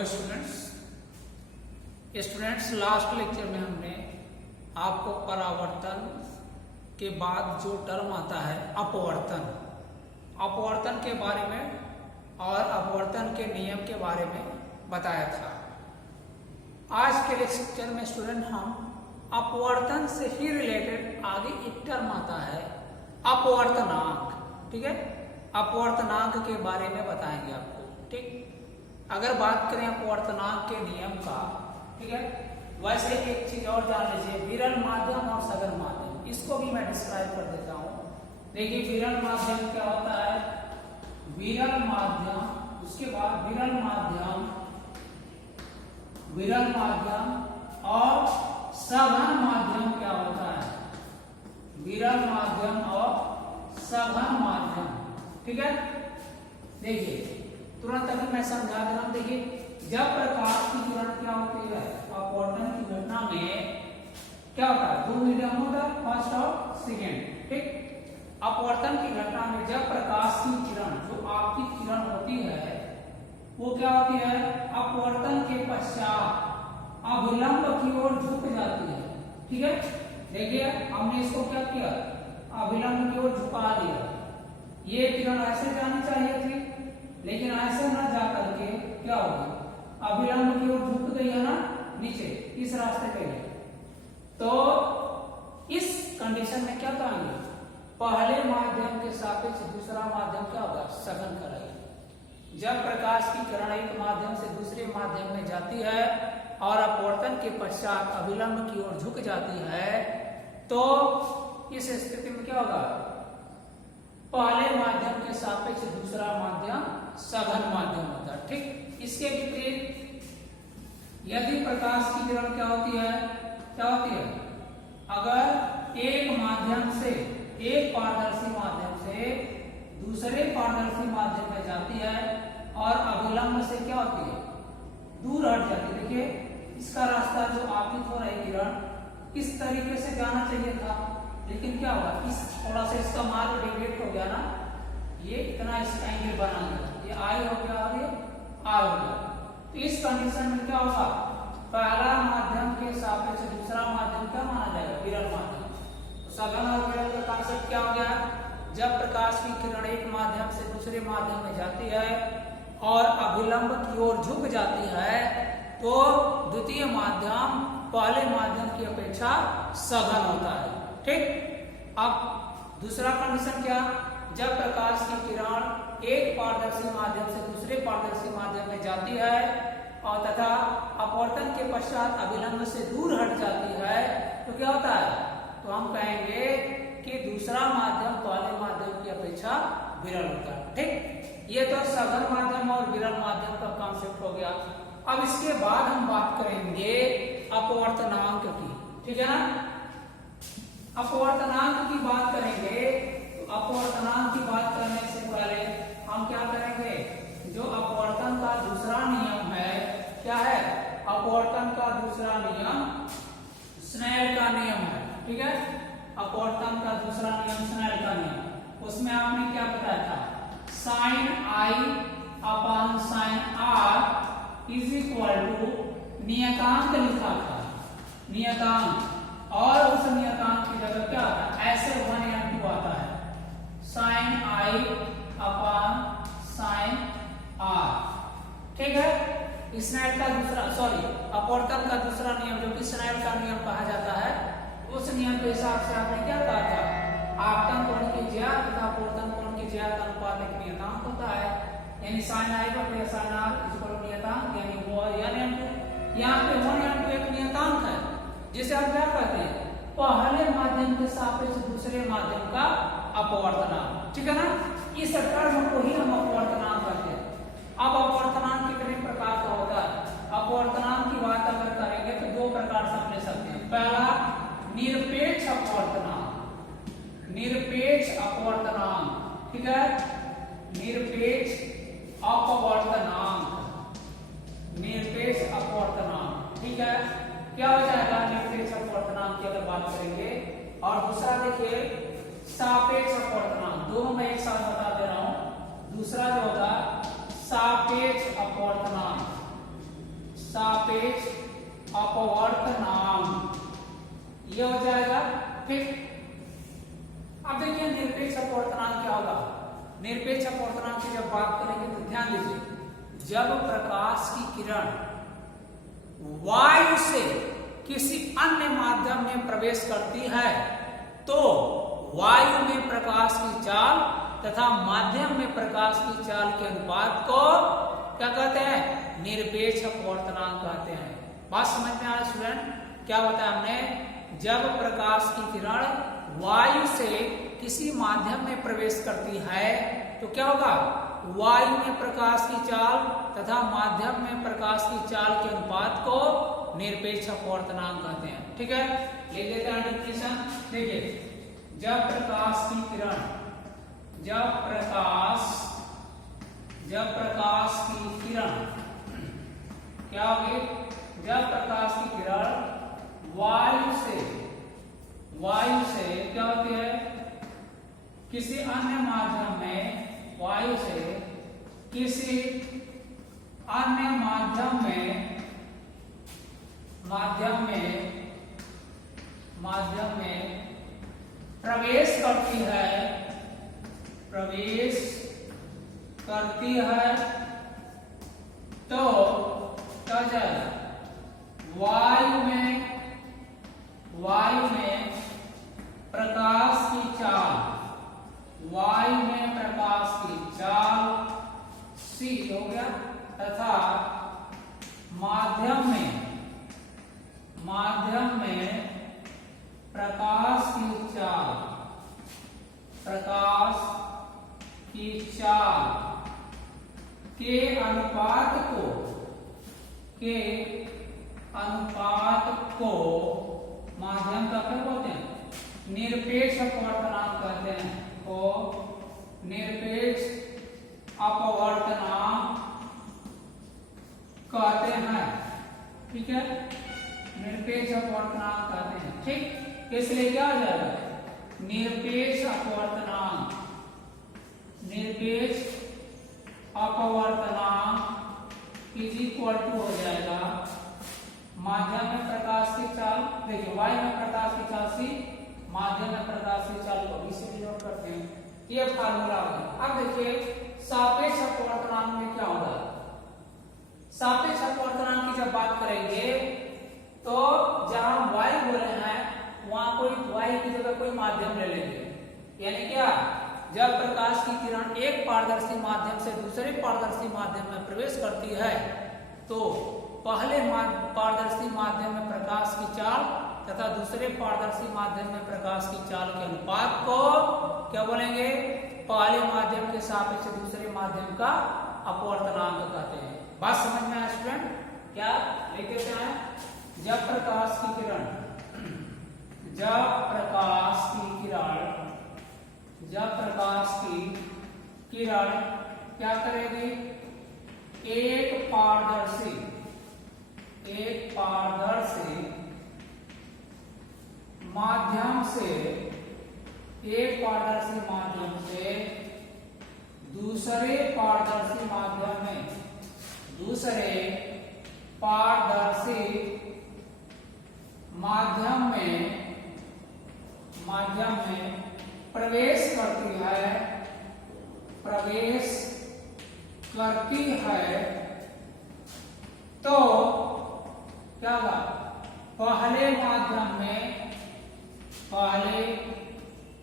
Hello students, last lecture में हमने आपको परावर्तन के बाद जो टर्म आता है अपवर्तन के बारे में और अपवर्तन के नियम के बारे में बताया था। आज के लेक्चर में स्टूडेंट हम अपवर्तन से ही रिलेटेड आगे एक टर्म आता है अपवर्तनांक। ठीक है, अपवर्तनांक के बारे में बताएंगे आपको। ठीक, अगर बात करें अपवर्तनांक के नियम का, ठीक है, वैसे एक चीज और जान लीजिए, विरल माध्यम और सघन माध्यम, इसको भी मैं डिस्क्राइब कर देता हूं। देखिए विरल माध्यम क्या होता है, विरल माध्यम, उसके बाद विरल माध्यम और सघन माध्यम क्या होता है, विरल माध्यम और सघन माध्यम। ठीक है, देखिए तुरंत अगर मैं समझा दे रहा हूं। देखिए जब प्रकाश की किरण क्या होती है, अपवर्तन की घटना में क्या होता है, दो मीडियम होता है, फर्स्ट और सेकेंड। ठीक, अपवर्तन की घटना में जब प्रकाश की किरण, जो आपकी किरण होती है, वो क्या होती है, अपवर्तन के पश्चात अभिलंब की ओर झुक जाती है। ठीक है, देखिए हमने इसको क्या किया, अभिलंब की ओर झुका दिया। ये किरण ऐसे जानी चाहिए थी, लेकिन ऐसे न जाकर के क्या होगी, अभिलंब की ओर झुक गई है ना नीचे, इस रास्ते पे गई। तो इस कंडीशन में क्या करेंगे, पहले माध्यम के सापेक्ष दूसरा माध्यम क्या होगा, सघन कराएंगे। जब प्रकाश की किरण एक माध्यम से दूसरे माध्यम में जाती है और अपवर्तन के पश्चात अभिलंब की ओर झुक जाती है, तो इस स्थिति में क्या होगा, पहले माध्यम के सापेक्ष दूसरा माध्यम सघन माध्यम होता है। ठीक, इसके विपरीत यदि प्रकाश की किरण क्या होती है, अगर एक माध्यम से, एक पारदर्शी माध्यम से दूसरे पारदर्शी माध्यम में जाती है और अभिलंब से क्या होती है, दूर हट जाती है। देखिए इसका रास्ता जो आपतित हो रही किरण इस तरीके से जाना चाहिए था, लेकिन क्या हुआ, इस थोड़ा सा इसका मार्ग डेविएट हो गया ना, ये इतना इस एंगल बना गया, ये आई हो गया और ये आर हो गया। तो इस कंडीशन में क्या होगा, पहला माध्यम के सापेक्ष दूसरा माध्यम क्या माना जाएगा, विरल माध्यम। तो सघन और विरल का कांसेप्ट क्या हो गया, जब प्रकाश की किरण एक माध्यम से दूसरे माध्यम में जाती है और अभिलंब की ओर झुक जाती है, तो द्वितीय माध्यम पहले माध्यम की अपेक्षा सघन होता है। ठीक, अब दूसरा कंडीशन क्या, जब प्रकाश की किरण एक पारदर्शी माध्यम से दूसरे पारदर्शी माध्यम में जाती है और तथा अपवर्तन के पश्चात अभिलंब से दूर हट जाती है, तो क्या होता है, तो हम कहेंगे कि दूसरा माध्यम पहले माध्यम की अपेक्षा विरल होता है। ठीक, ये तो सघन माध्यम और विरल माध्यम का कॉन्सेप्ट हो गया। अब इसके बाद हम बात करेंगे अपवर्तनांक की। ठीक है ना, अपवर्तनांक की बात करेंगे। तो अपवर्तनांक की बात करने से पहले हम क्या करेंगे, जो अपवर्तन का दूसरा नियम है, क्या है, अपवर्तन का दूसरा नियम स्नेल का नियम है। ठीक है, अपवर्तन का दूसरा नियम स्नेल का नियम, उसमें आपने क्या बताया था, sine I upon sine R is equal to नियतांक लिखा था, नियतांक, और उस नियतांक की जगह क्या आता है, ऐसे 1/2 आता है, sine I upon sine R. ठीक है, स्नेल का दूसरा, अपवर्तन का दूसरा नियम जो कि स्नेल का नियम कहा जाता है, उस नियम के हिसाब से आपने क्या कहा था, आपतन कोण की ज्यात तथा अपवर्तन कोण की ज्यात अनुपात एक नियतांक होता है, यानी साइन आई बटे साइन आर इक्वल नियतांक, यानी वो यहाँ पे 1/2 एक नियतांक है, जिसे आप क्या कहते हैं, पहले माध्यम के सापेक्ष दूसरे माध्यम का अपवर्तनांक। ठीक है ना, इस टर्म को ही हम अपवर्तनांक कहते हैं। अब अपवर्तनांक कितने प्रकार का होता है, अपवर्तनांक की बात अगर करेंगे तो दो प्रकार से ले सकते हैं। पहला निरपेक्ष अपवर्तनांक, निरपेक्ष अपवर्तनांक। ठीक है, निरपेक्ष अपवर्तनांक, निरपेक्ष अपवर्तनांक। ठीक है, क्या हो जाएगा निरपेक्ष अपवर्तनांक की अगर बात करेंगे। और दूसरा देखिए सापेक्ष अपवर्तनांक, दोनों मैं एक साथ बता दे रहा हूं। दूसरा जो होगा सापेक्ष अपवर्तनांक, सापेक्ष अपवर्तनांक, ये हो जाएगा। ठीक, अब देखिए निरपेक्ष अपवर्तनांक क्या होगा। निरपेक्ष अपवर्तनांक की जब बात करेंगे तो ध्यान दीजिए, जब प्रकाश की किरण वायु से किसी अन्य माध्यम में प्रवेश करती है तो वायु में प्रकाश की चाल तथा माध्यम में प्रकाश की चाल के अनुपात को क्या कहते हैं, निरपेक्ष अपवर्तनांक कहते हैं। बात समझ में आ रहा है स्टूडेंट, क्या बताया हमने, जब प्रकाश की किरण वायु से किसी माध्यम में प्रवेश करती है तो क्या होगा, वायु में प्रकाश की चाल तथा माध्यम में प्रकाश की चाल के अनुपात को निरपेक्ष अपवर्तनांक कहते हैं। ठीक है, ले लेते हैं डेफिनेशन। देखिए, जब प्रकाश की किरण, जब प्रकाश की किरण क्या होगी, जब प्रकाश की किरण वायु से क्या होती है, किसी अन्य माध्यम में, वायु से किसी अन्य माध्यम में प्रवेश करती है तो क्या जाएगा, वायु में प्रकाश की चाल c हो गया तथा माध्यम में प्रकाश की चाल के अनुपात को माध्यम का क्या बोलते हैं, निरपेक्ष अपवर्तनांक कहते हैं। को निरपेक्ष अपवर्तनांक कहते हैं। ठीक है, निरपेक्ष अपवर्तनांक कहते हैं। ठीक, इसलिए क्या हो जाएगा, निरपेक्ष अपवर्तनांक इज इक्वल टू हो जाएगा माध्यम में प्रकाश की चाल, देखिए वायु में प्रकाश की चाल c, माध्यम में प्रकाश की चाल को b से डिनोट करते हैं। ये फार्मूला हो गया। अब देखिए सापेक्ष अपवर्तनांक में क्या होगा। सापेक्ष अपवर्तनांक की जब बात करेंगे तो जहां वायु बोले हैं वहां कोई वायु की जगह कोई माध्यम ले लेंगे। यानी क्या, जब प्रकाश की किरण एक पारदर्शी माध्यम से दूसरे पारदर्शी माध्यम में प्रवेश करती है तो पहले पारदर्शी माध्यम में प्रकाश की चाल तथा दूसरे पारदर्शी माध्यम में प्रकाश की चाल के अनुपात को क्या बोलेंगे, पहले माध्यम के सापेक्ष दूसरे माध्यम का अपवर्तनांक कहते हैं। बात समझ में आया स्टूडेंट, क्या लिखते हैं, जब प्रकाश की किरण क्या करेगी, एक पारदर्शी माध्यम से दूसरे पारदर्शी माध्यम में प्रवेश करती है तो क्या होगा, पहले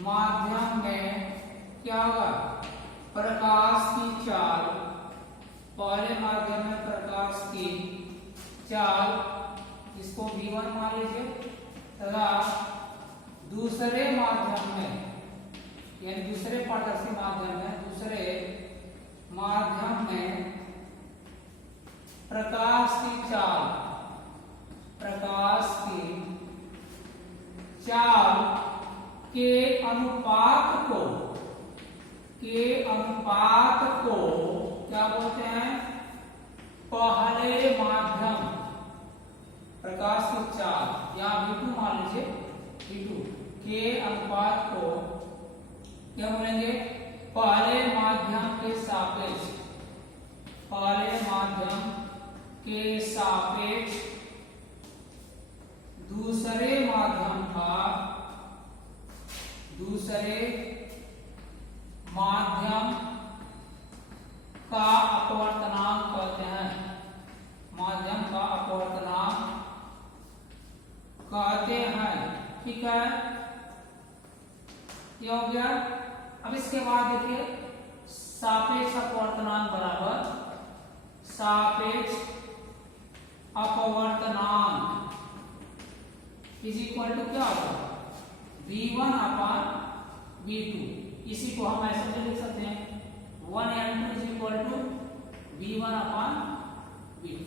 माध्यम में क्या होगा, प्रकाश की चाल, पहले माध्यम में प्रकाश की चाल, इसको v1 मान लीजिए, तथा दूसरे माध्यम में यानी दूसरे पारदर्शी माध्यम में प्रकाश की चाल के अनुपात को क्या बोलते हैं, पहले माध्यम प्रकाश की चाल या v2 मान लीजिए, v2 के अनुपात को क्या बोलेंगे, पहले माध्यम के सापेक्ष दूसरे माध्यम का अपवर्तनांक कहते हैं। माध्यम का अपवर्तनांक कहते हैं। ठीक है, ये हो गया। अब इसके बाद देखिए सापेक्ष अपवर्तनांक बराबर सापेक्ष अपवर्तनांक इज इक्वल टू क्या होगा, v1 अपान v2। इसी को हम ऐसे भी लिख सकते हैं 1n2 is equal to v1 upon v2।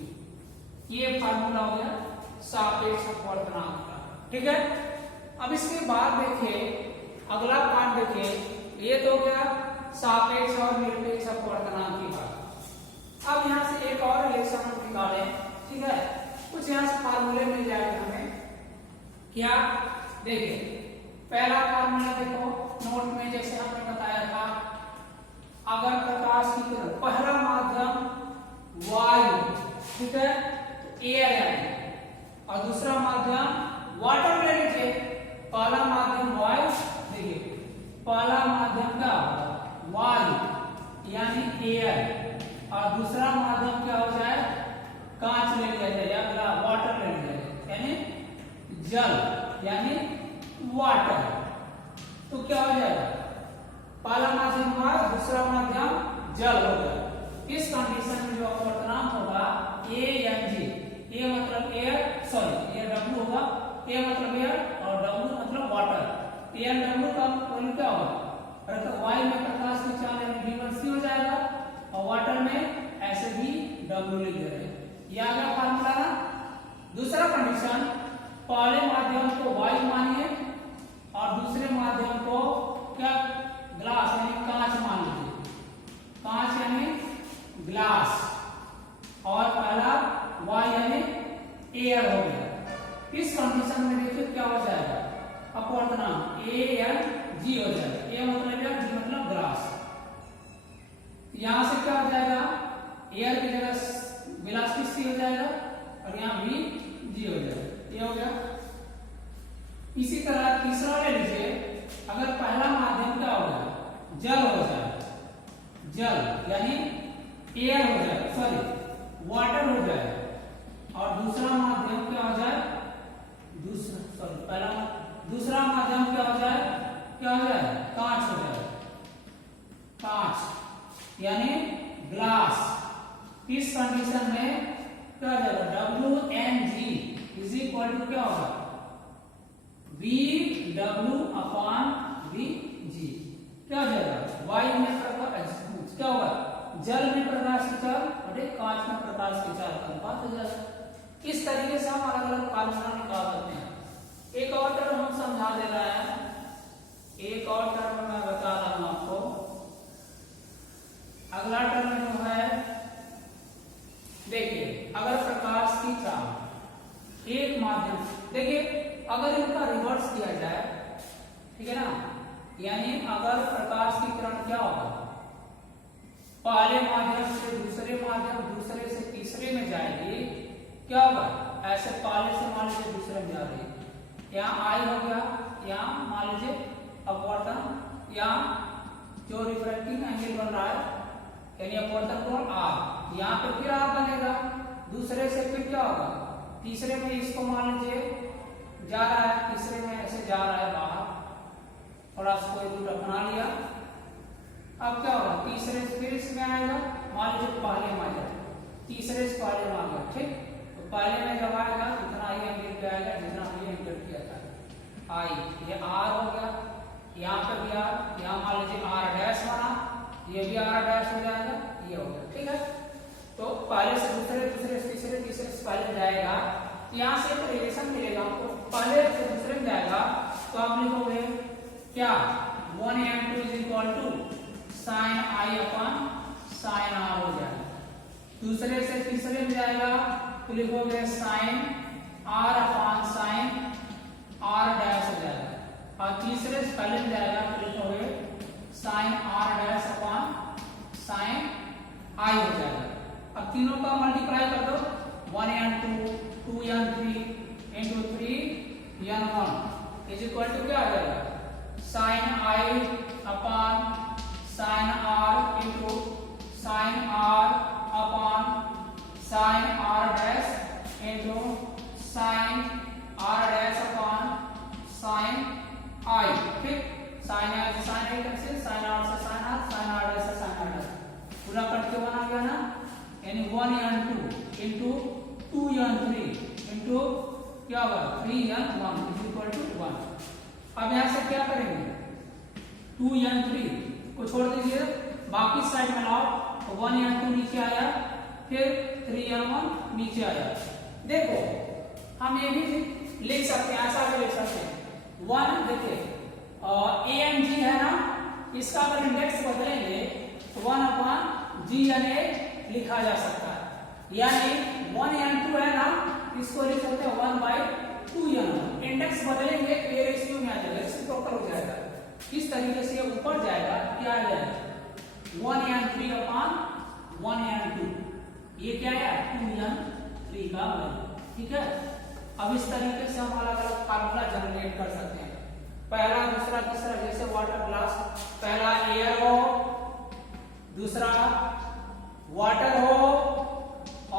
ये फार्मूला हो गया सापेक्ष अपवर्तनांक का। ठीक है, अब इसके बाद देखिए अगला पार्ट देखिए, ये तो हो गया सापेक्ष और निरपेक्ष अपवर्तनांक की बात। अब यहाँ से एक और रिलेशन हम निकालें। ठीक है, कुछ यहाँ से फार्मूले मिल जाएगा हमें। क्या, देखिए पहला फार्मूला देखो नोट में, जैसे हमने बताया था, अगर प्रकाश की किरण, पहला माध्यम वायु, ठीक है, एयर है, और दूसरा माध्यम वाटर ले लीजिए। पहला माध्यम वायु, देखिए पहला माध्यम क्या होगा, वायु यानी एयर, और दूसरा माध्यम क्या हो जाए, कांच ले लिया जाए या वाटर ले लिया जाए, यानी जल यानी वाटर। तो क्या हो जाएगा, पहला माध्यम वायु, दूसरा माध्यम जल हो गया। इस कंडीशन में जो अपवर्तनांक होगा ANG, ए मतलब एयर, सॉरी ये W होगा, ए मतलब एयर और W मतलब वाटर। एयर W का वैल्यू क्या होगा, वायु में प्रकाश की चाल यानी V1C हो जाएगा, और वाटर में ऐसे भी W लिख दे रहे हैं। ये आ गया फार्मूला ना। दूसरा कंडीशन, पहले माध्यम को वायु मानिए और दूसरे माध्यम को क्या, ग्लास यानी कांच मान लीजिए, कांच यानी ग्लास, और पहला वायु यानी एयर हो गया। इस कंडीशन में देखिए क्या हो जाएगा, अपवर्तनांक ANG हो जाएगा। ए मतलब एयर, जी मतलब ग्लास। यहां से क्या हो जाएगा, एयर की जगह ग्लास की C हो जाएगा, और यहाँ भी G हो जाएगा। ये हो गया। इसी तरह तीसरा ले लीजिए, अगर पहला माध्यम क्या हो गया, जल हो जाए, जल यानी एयर हो जाए, सॉरी वाटर हो जाए, और दूसरा माध्यम क्या हो जाए, दूसरा माध्यम क्या हो जाए, कांच हो जाए, कांच यानी ग्लास। इस कंडीशन में क्या हो जाएगा, WNG इज इक्वल टू क्या होगा, VW अपान VG। क्या हो जाएगा, वायु में प्रकाश क्या होगा, जल में प्रकाश की चाल और एक कांच में प्रकाश की चाल का अनुपात हो जाएगा। इस तरीके से हम अलग अलग फार्मूला निकाल सकते हैं। एक और टर्म हम समझा दे रहा है, एक और टर्म मैं बता रहा हूं आपको। अगला टर्म जो है, देखिए अगर प्रकाश की चाल एक माध्यम, देखिए अगर इनका रिवर्स किया जाए, ठीक है ना, यानी अगर प्रकाश की किरण क्या होगा, पहले माध्यम से दूसरे माध्यम, दूसरे से तीसरे में जाएगी, क्या होगा, ऐसे पहले से मान लीजिए दूसरे में जा रही है, यहाँ I हो गया, यहाँ मान लीजिए अपवर्तन, यहाँ जो रिफ्रैक्टिंग एंगल बन रहा है यानी अपवर्तन कोण R, यहाँ पे फिर R बनेगा, दूसरे से फिर क्या होगा, तीसरे में इसको मान लीजिए जा रहा है, तीसरे में ऐसे जा रहा है बाहर, थोड़ा सा कोई दूर अपना लिया। अब क्या होगा, तीसरे से फिर इसमें आएगा, मान लीजिए पहले में आ जाए, तीसरे से पहले में आ गया, ठीक, तो पहले में जब आएगा इतना ही एंगल पे आएगा जितना हमने एंटर किया था, I, ये R हो गया, यहाँ पे भी R, यहाँ मान लीजिए R डैश बना, ये भी R डैश हो जाएगा, ये हो गया। ठीक है, तो पहले से दूसरे, दूसरे से तीसरे, तीसरे से पहले जाएगा, यहाँ से एक रिलेशन मिलेगा आपको, पहले से दूसरे में जाएगा, तो आप लिखोगे क्या, 1n2 is equal to sine I upon sine R हो जाएगा। दूसरे से तीसरे में जाएगा तो लिखोगे sine R upon sine R dash हो जाएगा, और तीसरे से पहले में जाएगा तो लिखोगे sine R dash upon sine I हो जाएगा। अब तीनों का मल्टीप्लाई कर दो, 1n2 2n3 into 3n1 is equal to क्या आ जाएगा sin I upon sin R into sin R upon sin R dash into sin R dash upon sin I ठीक sin R से sin I cancel sin R से sin R sin R dash से sin R dash पूरा करके बना गया ना यानी 1n2 into 2n3 into क्या होगा 3n1 is equal to 1। अब यहां से क्या करेंगे 2n3 को छोड़ दीजिए बाकी साइड में लाओ तो 1n2 नीचे आया फिर 3n1 नीचे आया। देखो हम ये भी लिख सकते हैं ऐसा भी लिख सकते हैं 1 देखिए ANG है ना इसका अगर इंडेक्स बदलेंगे तो 1 अपॉन GNA लिखा जा सकता है यानी 1n2 है ना इसको लिख सकते हैं 1/2n1 इंडेक्स बदलेंगे तो ये रेशियो में आ जाएगा रेसिप्रोकल हो जाएगा इस तरीके से ऊपर जाएगा क्या आ जाएगा 1n3 अपॉन 1n2 ये क्या है 2n3 का वैल्यू ठीक है। अब इस तरीके से हम अलग अलग फार्मूला जनरेट कर सकते हैं पहला दूसरा तीसरा जैसे वाटर ग्लास पहला एयर हो दूसरा वाटर हो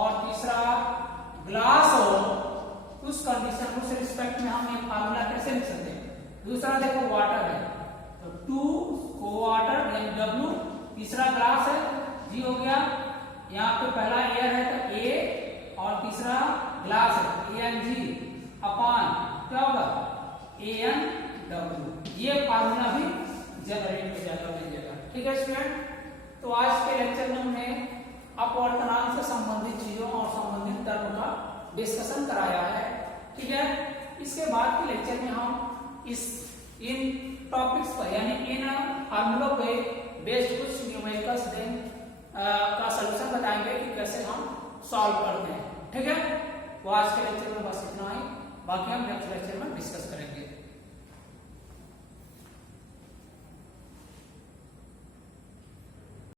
और तीसरा ग्लास हो उस कंडीशन उस रिस्पेक्ट में हम एक फार्मूला कैसे लिख सकते हैं। दूसरा देखो वाटर है तो 2 को वाटर यानी W तीसरा ग्लास है G हो गया यहाँ पे पहला एयर है तो A और तीसरा ग्लास है ANG अपॉन क्या होगा ANW ये फार्मूला भी जनरेट हो जाएगा मिल जाएगा ठीक है स्टूडेंट। तो आज के लेक्चर में हमने अपवर्तनांक से संबंधित चीजों और संबंधित टर्म का डिस्कशन कराया है ठीक है। इसके बाद के लेक्चर में हम इन टॉपिक्स पर यानी इन फार्मूलों पे बेस्ड कुछ न्यूमेरिकल्स का सलूशन बताएंगे कि कैसे हम सॉल्व करते हैं ठीक है। तो आज के लेक्चर में बस इतना ही बाकी हम नेक्स्ट लेक्चर में डिस्कस करेंगे।